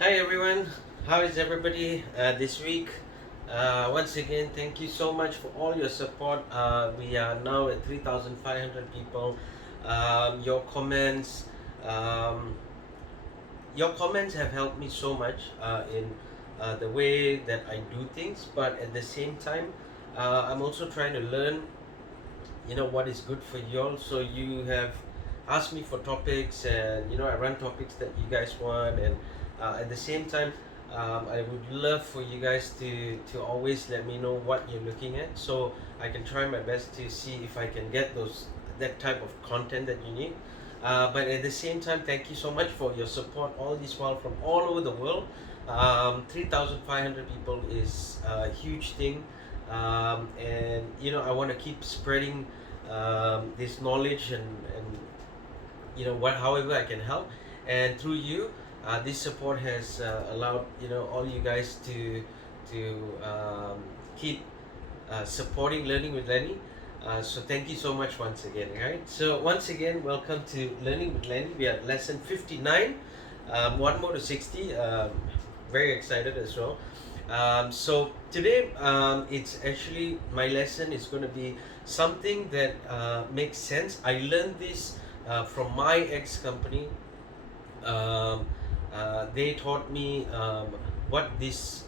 Hi everyone, how is everybody this week? Once again, thank you so much for all your support. We are now at 3,500 people. Your um, your comments have helped me so much in the way that I do things. But at the same time, I'm also trying to learn what is good for you all. So you have asked me for topics, and I run topics that you guys want. And at the same time, I would love for you guys to always let me know what you're looking at, so I can try my best to see if I can get that type of content that you need. But at the same time, thank you so much for your support all this while from all over the world. 3,500 people is a huge thing, and I want to keep spreading this knowledge, and what however I can help. And through you, this support has allowed all you guys to keep supporting Learning with Lenny. So thank you so much once again. Right, so once again, welcome to Learning with Lenny. We are at lesson 59, one more to 60. Very excited as well. So today, it's actually my lesson is going to be something that makes sense. I learned this from my ex company. Um, they taught me what this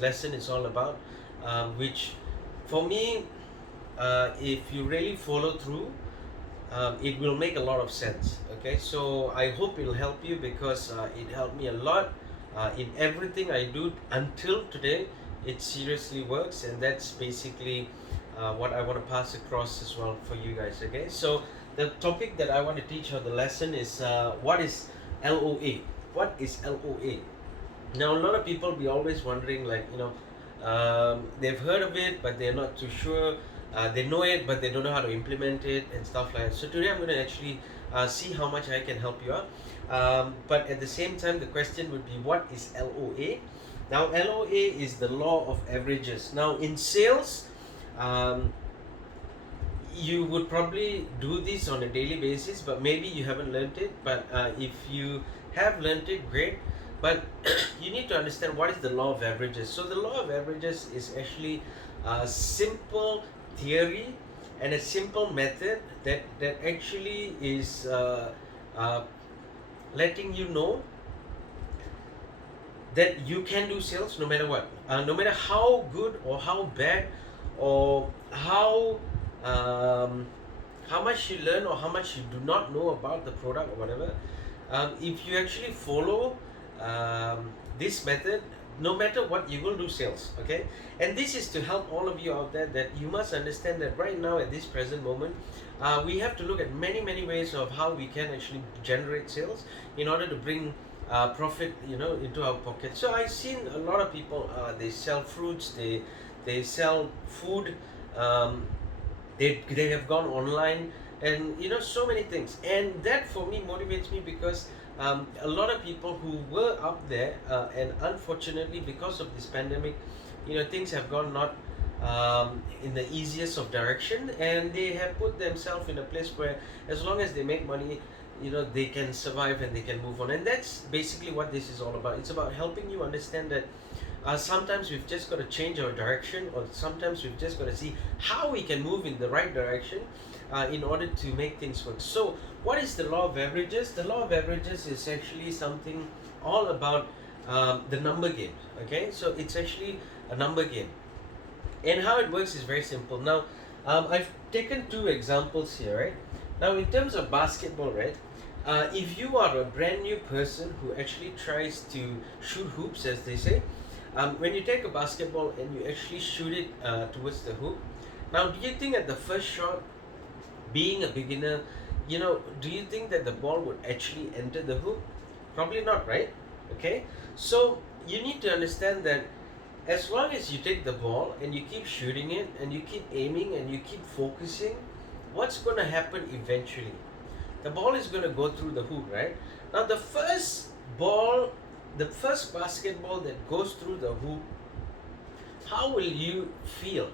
lesson is all about, which for me, if you really follow through, it will make a lot of sense. Okay, so I hope it'll help you, because it helped me a lot in everything I do until today. It seriously works, and that's basically what I want to pass across as well for you guys. Okay, so the topic that I want to teach, or the lesson, is what is LOA. What is LOA? Now, a lot of people be always wondering, like, they've heard of it, but they're not too sure. They know it, but they don't know how to implement it and stuff like that. So today I'm going to actually see how much I can help you out. But at the same time, the question would be, what is LOA? Now, LOA is the law of averages. Now, in sales, um, you would probably do this on a daily basis, but maybe you haven't learned it. But if you have learned it, great. But you need to understand what is the law of averages. So the law of averages is actually a simple theory and a simple method that actually is uh, letting you know that you can do sales no matter what, no matter how good or how bad, or um, how much you learn or how much you do not know about the product or whatever. If you actually follow this method, no matter what, you will do sales. Okay, and this is to help all of you out there, that you must understand that right now at this present moment, we have to look at many ways of how we can actually generate sales in order to bring profit into our pocket. So I've seen a lot of people, they sell fruits, they sell food, um, they have gone online, and so many things, and that for me motivates me, because a lot of people who were up there, and unfortunately because of this pandemic, things have gone not in the easiest of direction, and they have put themselves in a place where, as long as they make money, they can survive and they can move on. And that's basically what this is all about. It's about helping you understand that sometimes we've just got to change our direction, or sometimes we've just got to see how we can move in the right direction in order to make things work. So, what is the law of averages? The law of averages is actually something all about the number game. Okay, so it's actually a number game, and how it works is very simple. Now, I've taken two examples here, right? Now, in terms of basketball, right? If you are a brand new person who actually tries to shoot hoops, as they say, when you take a basketball and you actually shoot it towards the hoop, now do you think at the first shot, being a beginner, do you think that the ball would actually enter the hoop? Probably not, right? Okay, so you need to understand that as long as you take the ball and you keep shooting it and you keep aiming and you keep focusing, what's going to happen eventually? The ball is going to go through the hoop, right? Now, ball, the first basketball that goes through the hoop, how will you feel?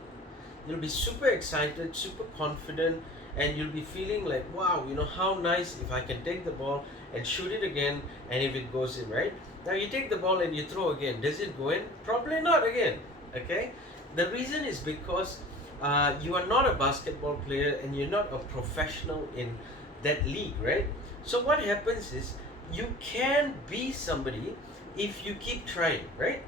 You'll be super excited, super confident, and you'll be feeling like, wow, how nice if I can take the ball and shoot it again, and if it goes in, right? Now you take the ball and you throw again. Does it go in? Probably not again. Okay? The reason is because you are not a basketball player and you're not a professional in that league, right? So what happens is you can be somebody if you keep trying, right?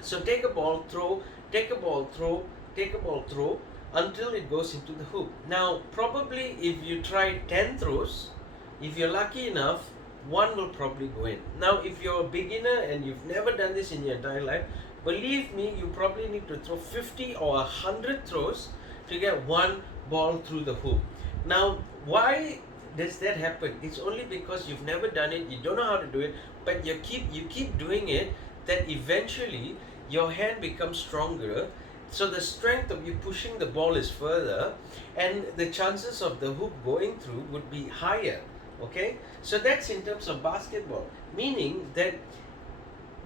So take a ball, throw, take a ball, throw, take a ball, throw until it goes into the hoop. Now, probably if you try 10 throws, if you're lucky enough, one will probably go in. Now, if you're a beginner and you've never done this in your entire life, believe me, you probably need to throw 50 or 100 throws to get one ball through the hoop. Now, why does that happen? It's only because you've never done it, you don't know how to do it, but you keep doing it, that eventually your hand becomes stronger, so the strength of you pushing the ball is further, and the chances of the hoop going through would be higher. Okay, so that's in terms of basketball, meaning that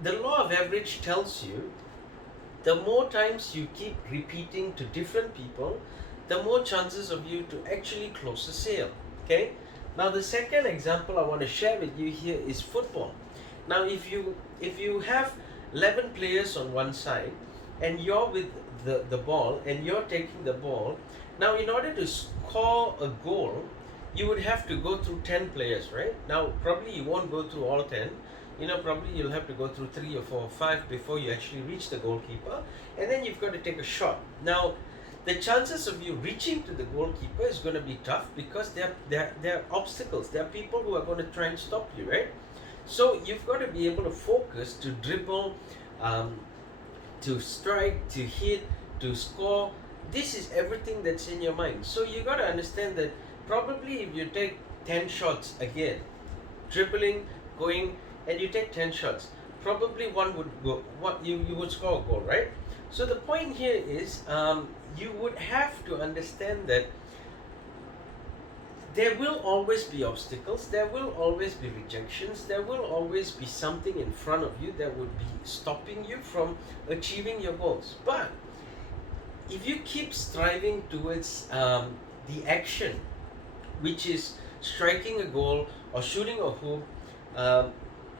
the law of average tells you the more times you keep repeating to different people, the more chances of you to actually close a sale. Okay, now the second example I want to share with you here is football. Now if you have 11 players on one side and you're with the ball and you're taking the ball, now in order to score a goal, you would have to go through 10 players, right? Now probably you won't go through all 10. Probably you'll have to go through 3 or 4 or 5 before you actually reach the goalkeeper, and then you've got to take a shot. Now the chances of you reaching to the goalkeeper is going to be tough because there are obstacles. There are people who are going to try and stop you, right? So you've got to be able to focus, to dribble, to strike, to hit, to score. This is everything that's in your mind. So you got to understand that probably if you take 10 shots again, dribbling, going, and you take 10 shots, probably one would go, you would score a goal, right? So the point here is you would have to understand that there will always be obstacles, there will always be rejections, there will always be something in front of you that would be stopping you from achieving your goals. But if you keep striving towards the action, which is striking a goal or shooting a hoop,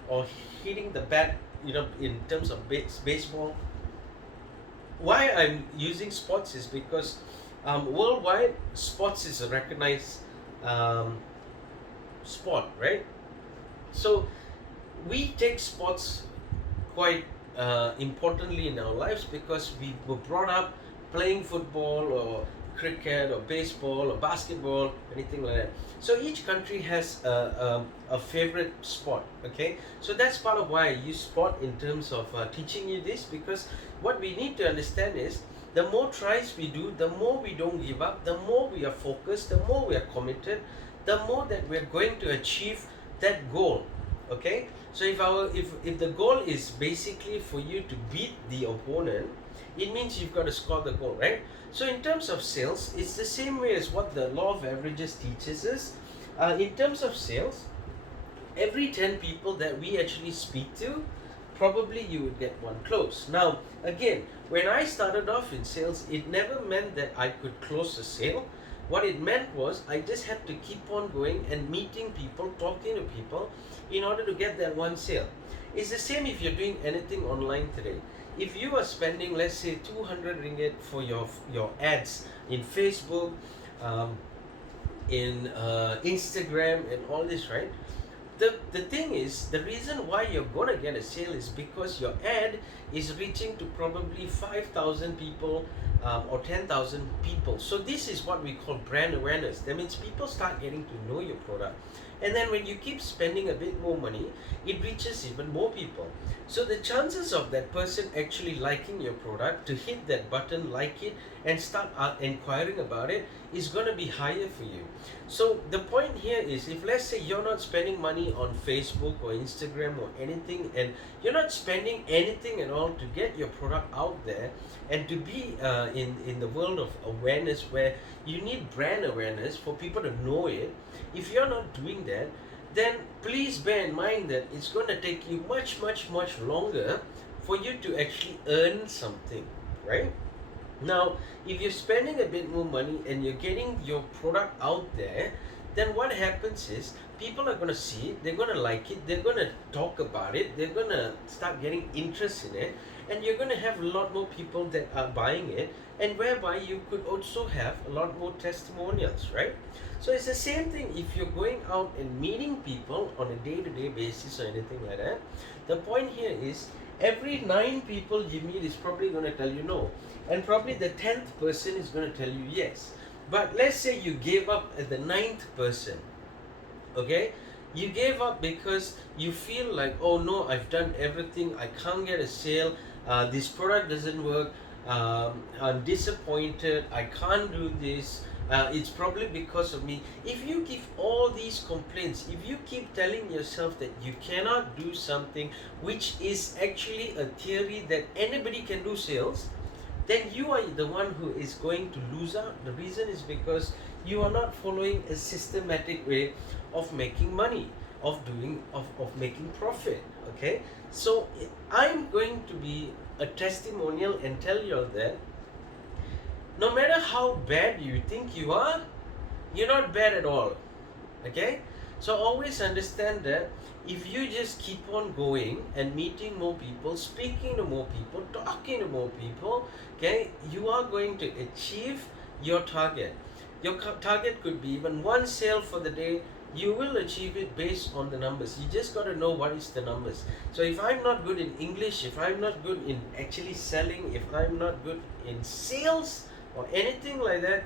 or hitting the bat, in terms of baseball. Why I'm using sports is because worldwide sports is a recognized sport, right? So we take sports quite importantly in our lives because we were brought up playing football or cricket or baseball or basketball, anything like that. So each country has a favorite sport. Okay, so that's part of why I use sport in terms of teaching you this, because what we need to understand is the more tries we do, the more we don't give up, the more we are focused, the more we are committed, the more that we're going to achieve that goal. Okay, so if the goal is basically for you to beat the opponent, it means you've got to score the goal, right? So in terms of sales, it's the same way as what the law of averages teaches us. In terms of sales, every 10 people that we actually speak to, probably you would get one close. Now, again, when I started off in sales, it never meant that I could close a sale. What it meant was I just had to keep on going and meeting people, talking to people in order to get that one sale. It's the same if you're doing anything online today. If you are spending, let's say, 200 ringgit for your ads in Facebook, in Instagram and all this, right? The thing is, the reason why you're gonna get a sale is because your ad is reaching to probably 5,000 people, or 10,000 people. So this is what we call brand awareness. That means people start getting to know your product. And then when you keep spending a bit more money, it reaches even more people. So the chances of that person actually liking your product, to hit that button, like it, and start inquiring about it, is going to be higher for you. So the point here is, if let's say you're not spending money on Facebook or Instagram or anything, and you're not spending anything at all to get your product out there and to be in the world of awareness, where you need brand awareness for people to know it, if you're not doing that, then please bear in mind that it's going to take you much longer for you to actually earn something, right? Now, if you're spending a bit more money and you're getting your product out there, then what happens is people are going to see it, they're going to like it, they're going to talk about it, they're going to start getting interest in it, and you're going to have a lot more people that are buying it, and whereby you could also have a lot more testimonials, right? So it's the same thing if you're going out and meeting people on a day-to-day basis or anything like that. The point here is every 9 people you meet is probably going to tell you no, and probably the 10th person is going to tell you yes. But let's say you gave up at the 9th person, okay? You gave up because you feel like, oh no, I've done everything, I can't get a sale, this product doesn't work, I'm disappointed, I can't do this, it's probably because of me. If you give all these complaints, if you keep telling yourself that you cannot do something which is actually a theory that anybody can do sales, then you are the one who is going to lose out. The reason is because you are not following a systematic way of making money, of making profit. Okay, so I'm going to be a testimonial and tell you all that no matter how bad you think you are, you're not bad at all. Okay, so always understand that if you just keep on going and meeting more people, speaking to more people, talking to more people, okay, you are going to achieve your target. Your target could be even one sale for the day. You will achieve it based on the numbers. You just got to know what is the numbers. So if I'm not good in English, if I'm not good in actually selling, if I'm not good in sales or anything like that,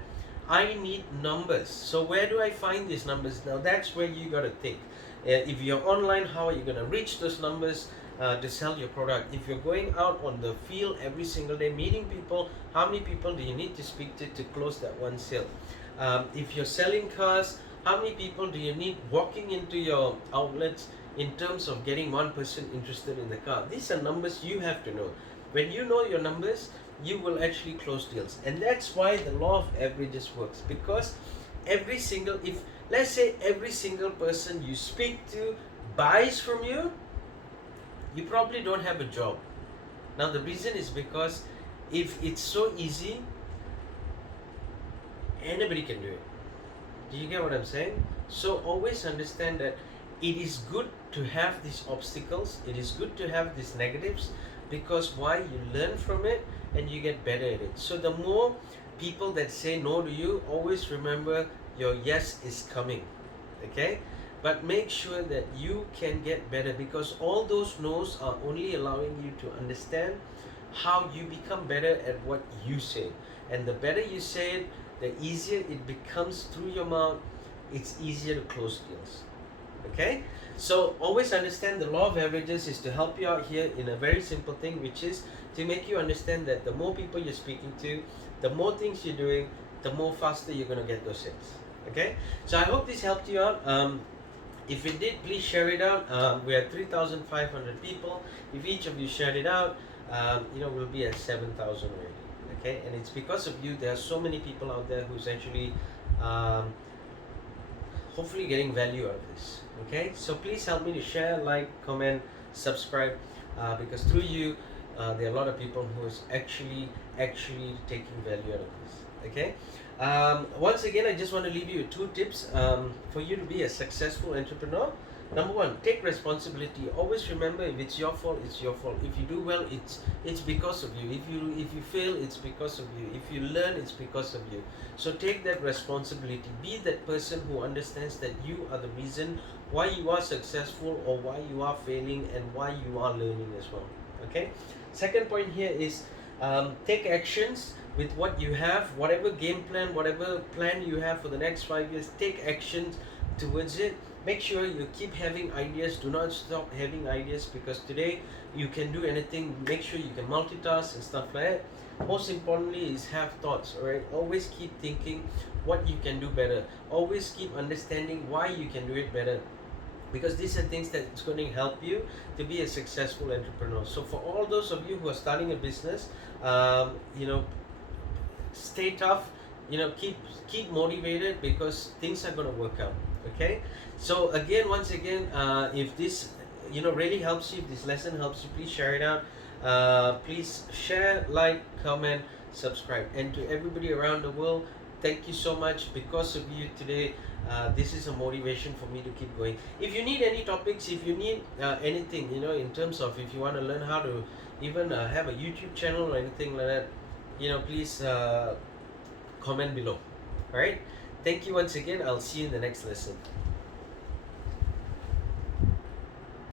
I need numbers. So where do I find these numbers? Now that's where you got to think. If you're online, how are you going to reach those numbers to sell your product? If you're going out on the field every single day meeting people, how many people do you need to speak to close that one sale? If you're selling cars, how many people do you need walking into your outlets in terms of getting one person interested in the car? These are numbers you have to know. When you know your numbers, you will actually close deals. And that's why the law of averages works, because if let's say every single person you speak to buys from you, you probably don't have a job. Now the reason is because if it's so easy, anybody can do it. Do you get what I'm saying? So always understand that it is good to have these obstacles, it is good to have these negatives, because why? You learn from it and you get better at it. So the more people that say no to you, always remember your yes is coming. Okay? But make sure that you can get better, because all those no's are only allowing you to understand how you become better at what you say. And the better you say it, the easier it becomes through your mouth. It's easier to close deals. Okay, so always understand the law of averages is to help you out here in a very simple thing, which is to make you understand that the more people you're speaking to, the more things you're doing, the more faster you're going to get those sales. Okay, so I hope this helped you out. If it did, please share it out. We are 3,500 people. If each of you shared it out, we'll be at 7,000 already. Okay, and it's because of you. There are so many people out there who's actually hopefully getting value out of this. Okay, so please help me to share, like, comment, subscribe, because through you there are a lot of people who is actually taking value out of this. Okay, once again, I just want to leave you with 2 tips for you to be a successful entrepreneur. Number 1, take responsibility. Always remember, if it's your fault, it's your fault. If you do well, it's because of you. If you fail, it's because of you. If you learn, it's because of you. So take that responsibility. Be that person who understands that you are the reason why you are successful or why you are failing and why you are learning as well. Okay. Second point here is take actions with what you have, whatever game plan, whatever plan you have for the next 5 years. Take actions towards it. Make sure you keep having ideas. Do not stop having ideas, because today you can do anything. Make sure you can multitask and stuff like that. Most importantly is have thoughts. Alright, always keep thinking what you can do better. Always keep understanding why you can do it better, because these are things that's going to help you to be a successful entrepreneur. So for all those of you who are starting a business, stay tough. Keep motivated, because things are going to work out. Okay, so again, once again, if this really helps you, if this lesson helps you, please share it out. Please share, like, comment, subscribe. And to everybody around the world, thank you so much. Because of you today, this is a motivation for me to keep going. If you need any topics, if you need anything, in terms of if you want to learn how to even have a YouTube channel or anything like that, please comment below. All right. Thank you once again. I'll see you in the next lesson.